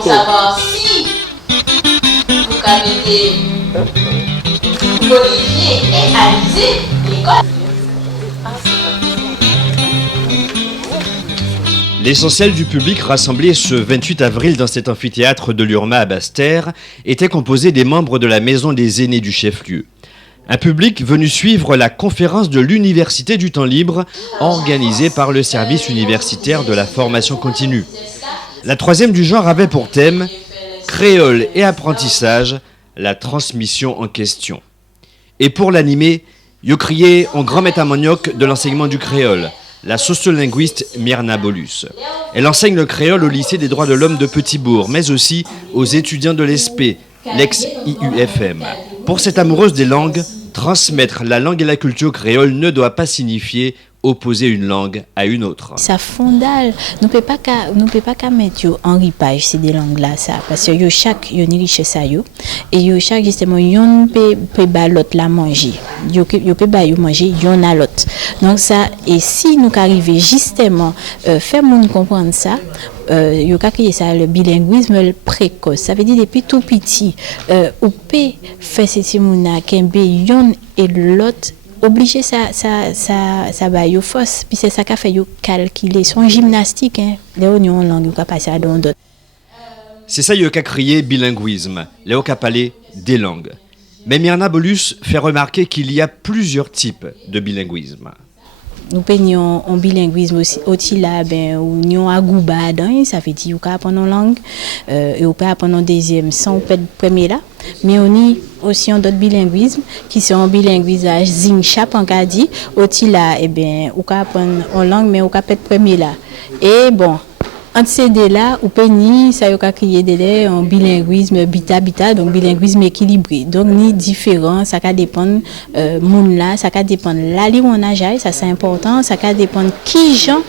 pour savoir si vous avez Olivier et Alizé l'école. L'essentiel du public rassemblé ce 28 avril dans cet amphithéâtre de l'Urma à Basse-Terre était composé des membres de la Maison des aînés du chef-lieu. Un public venu suivre la conférence de l'Université du temps libre organisée par le service universitaire de la formation continue. La troisième du genre avait pour thème « Créole et apprentissage, la transmission en question ». Et pour l'animer, yo crié en grand métamoniok de l'enseignement du créole, la sociolinguiste Myrna Bolus. Elle enseigne le créole au lycée des droits de l'homme de Petit-Bourg, mais aussi aux étudiants de l'ESP, l'ex-IUFM. Pour cette amoureuse des langues, transmettre la langue et la culture créole ne doit pas signifier opposer une langue à une autre. Ça fondale, nous ne pouvons pas mettre en ripage ces des langues là ça parce que chaque une richesse ça yo et chaque justement yon peut ba l'autre la manger. Yo peut ba yo manger yon a l'autre. Donc ça et si nous arriver justement faire moun comprendre ça yo ka créer ça le bilinguisme précoce. Ça veut dire depuis tout petit ou peut faire ces mouna kembe yon et l'autre obligé ça va yo force puis c'est ça qu'a fait yo calculer son gymnastique hein les oignons langue yo passer à d'autres. C'est ça yo qu'a crié bilinguisme, Léo qu'a parlé des langues. Mais Myrna Bolus fait remarquer qu'il y a plusieurs types de bilinguisme. Nous peignons en bilinguisme aussi là ou nous agouba dans ça veut dire qu'on apprend une langue et on peut apprendre en deuxième sans perdre premier là mais on y aussi en d'autres bilinguismes qui sont en bilinguisage zingchap en dit aussi là on peut apprendre en langue mais on peut perdre premier là et bon entre ces deux là ou penny ça y a créé des en bilinguisme bita donc bilinguisme équilibré donc ni différent ça va dépendre monde là ça va dépendre la langue on a ça c'est important ça va dépendre qui gens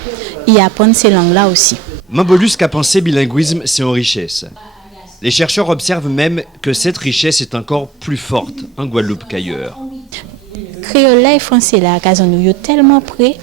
y apprendre ces langues là aussi. Mambolus qu'a pensé bilinguisme c'est une richesse. Les chercheurs observent même que cette richesse est encore plus forte en Guadeloupe qu'ailleurs. Créole et français là nous yo tellement près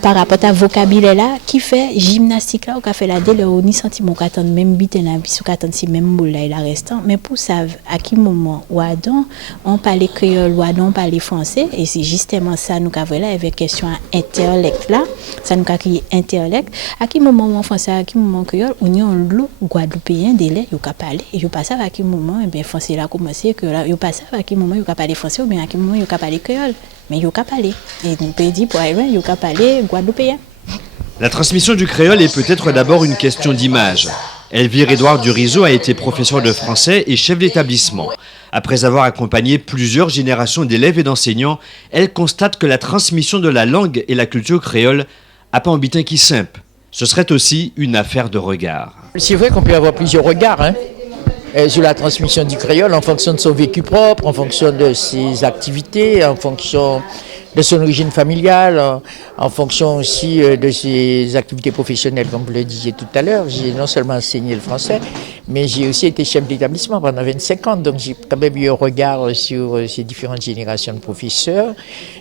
par rapport à vocabulaire là qui fait gymnastique là ou fait la délai ou ni sentiment qu'attend même biten là puis qu'attend si même boule là il restant mais pour ça à quel moment ou adon on parle créole ou adon on parle français et c'est justement ça nous avons là avec question intellect là ça nous a créé intellect à quel moment en français à quel moment créole ou ni on l'eau guadeloupéen délai yo ka parler et yo pas ça à quel moment et français là commencer que là yo pas ça à quel moment yo ka parler français ou bien à quel moment yo ka parler créole mais yo ka parler et nous peut dire pour aller yo ka parler guadeloupéen. La transmission du créole est peut-être d'abord une question d'image. Elvire-Édouard Durizo a été professeur de français et chef d'établissement. Après avoir accompagné plusieurs générations d'élèves et d'enseignants, elle constate que la transmission de la langue et la culture créole n'a pas un bitin qui simple. Ce serait aussi une affaire de regard. C'est vrai qu'on peut avoir plusieurs regards sur la transmission du créole en fonction de son vécu propre, en fonction de ses activités, en fonction de son origine familiale, en fonction aussi de ses activités professionnelles, comme vous le disiez tout à l'heure. J'ai non seulement enseigné le français, mais j'ai aussi été chef d'établissement pendant 25 ans, donc j'ai quand même eu un regard sur ces différentes générations de professeurs.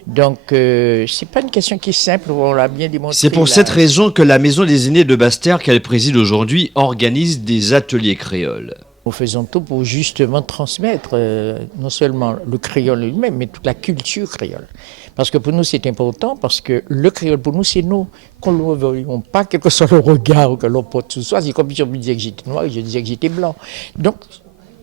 Donc c'est pas une question qui est simple, on l'a bien démontré. C'est pour cette raison que la Maison des aînés de Basse-Terre, qu'elle préside aujourd'hui, organise des ateliers créoles. Nous faisons tout pour justement transmettre non seulement le créole lui-même, mais toute la culture créole. Parce que pour nous, c'est important, parce que le créole, pour nous, c'est nous. Qu'on ne le veuillons pas, quel que soit le regard que l'on porte sur soi. C'est comme si on me disait que j'étais noir et je disais que j'étais blanc. Donc,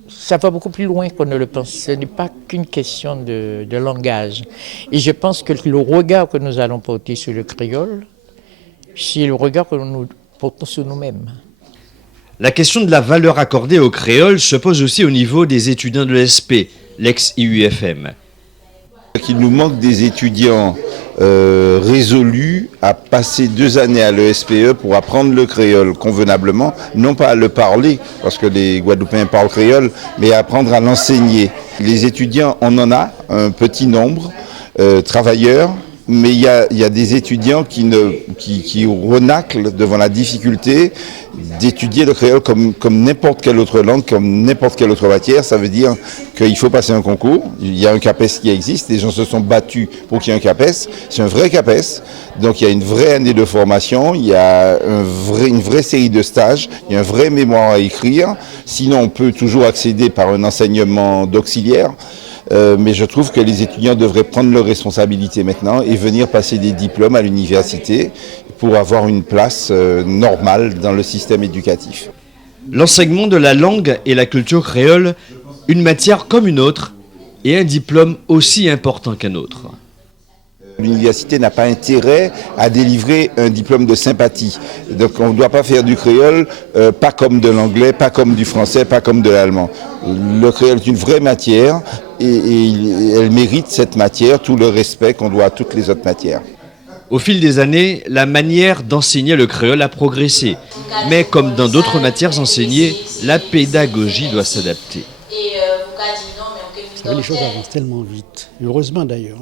ça va beaucoup plus loin qu'on ne le pense. Ce n'est pas qu'une question de langage. Et je pense que le regard que nous allons porter sur le créole, c'est le regard que nous portons sur nous-mêmes. La question de la valeur accordée au créole se pose aussi au niveau des étudiants de l'ESP, l'ex-IUFM. Il nous manque des étudiants résolus à passer 2 années à l'ESPE pour apprendre le créole convenablement, non pas à le parler, parce que les Guadeloupéens parlent créole, mais à apprendre à l'enseigner. Les étudiants, on en a un petit nombre, travailleurs, mais il y a des étudiants qui renaclent devant la difficulté d'étudier le créole comme n'importe quelle autre langue, comme n'importe quelle autre matière. Ça veut dire qu'il faut passer un concours. Il y a un CAPES qui existe. Les gens se sont battus pour qu'il y ait un CAPES. C'est un vrai CAPES. Donc il y a une vraie année de formation. Il y a une vraie série de stages. Il y a un vrai mémoire à écrire. Sinon, on peut toujours accéder par un enseignement d'auxiliaire. Mais je trouve que les étudiants devraient prendre leurs responsabilités maintenant et venir passer des diplômes à l'université pour avoir une place normale dans le système éducatif. L'enseignement de la langue et la culture créole, une matière comme une autre et un diplôme aussi important qu'un autre. L'université n'a pas intérêt à délivrer un diplôme de sympathie. Donc on ne doit pas faire du créole, pas comme de l'anglais, pas comme du français, pas comme de l'allemand. Le créole est une vraie matière et elle mérite cette matière, tout le respect qu'on doit à toutes les autres matières. Au fil des années, la manière d'enseigner le créole a progressé. Mais comme dans d'autres matières enseignées, la pédagogie doit s'adapter. Vous savez, les choses avancent tellement vite. Heureusement d'ailleurs.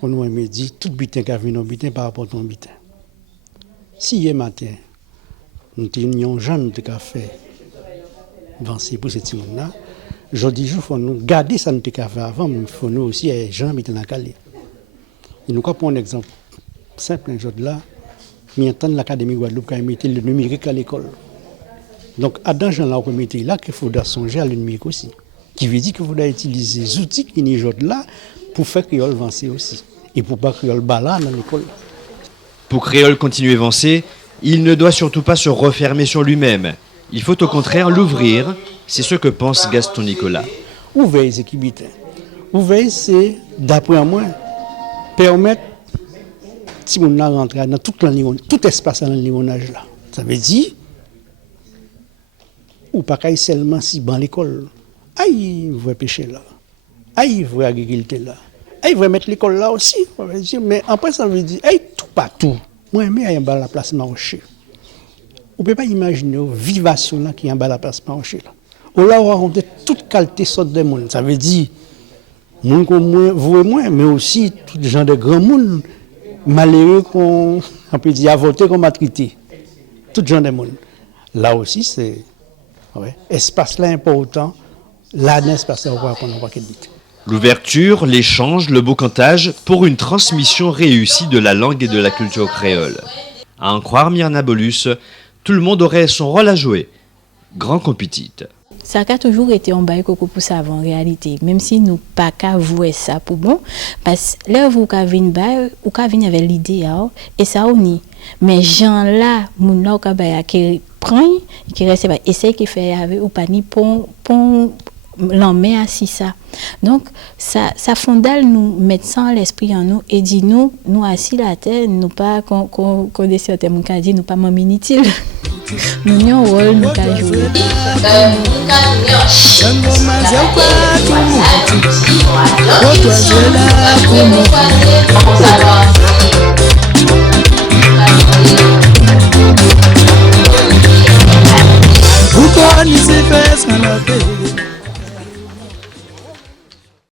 On nous dit tout butin qui a vu nos butins par rapport à ton butin. Si hier matin, nous tenions jeunes de café avancé pour cette semaine-là, aujourd'hui, il faut nous garder ça nous fait avant, mais il faut nous aussi les gens qui dans Calais. Et nous prenons un exemple simple aujourd'hui là, nous entendons l'Académie Guadeloupe qui a mis le numérique à l'école. Donc, à dans gens là, on mettre là qu'il faudra songer à le numérique aussi. Qui veut dire qu'il faudra utiliser les outils qui sont aujourd'hui là pour faire créole avancer aussi. Et pour pas créole bala dans l'école. Pour créole continuer à avancer, il ne doit surtout pas se refermer sur lui-même. Il faut au contraire l'ouvrir. C'est ce que pense Gaston Nicolas. Ouvrir les équipes. Ouvrir, c'est, d'après moi, permettre si on a rentré dans tout espace dans le limonage là. Ça veut dire, ou pas seulement si dans l'école. Aïe, vous voyez pêcher là. Aïe, vous voyez agriculture là. Aïe, vous voyez mettre l'école là aussi. Mais après, ça veut dire, aïe, tout partout. Moi, j'aime bien la place marché. On ne peut pas imaginer la vivation là qui est en bas la place marché là. On a rencontré toute qualité sorte de monde. Ça veut dire, monde comme moi, vous et moi, mais aussi tous les gens de grands monde, malheureux qu'on peut dire, à voter qu'on m'a traité. Tous les gens de monde. Là aussi, c'est espace là important. Là, l'espace là, on va pas qu'il dit. L'ouverture, l'échange, le boucantage pour une transmission réussie de la langue et de la culture créole. À en croire Myrna Bolus, tout le monde aurait son rôle à jouer, grand comme petite. Ça a toujours été un bail pour ça en réalité, même si nous pas qu'à voir ça pour bon, parce que là vous qu'à venir bail ou qu'à venir avec l'idée et ça on y. Mais gens là, moun là qu'à bail qui prend, qui reste pas essayer qui fait avec ou pas ni pon l'emmène assis ça. Donc ça fondale nous mettre ça l'esprit en nous et dit nous assis la terre, nous pas qu'on décide terme qu'a dit nous pas même inutile. Nous avons un rôle nous qu'a jouer. Pourquoi ni se fait ce qu'on a fait?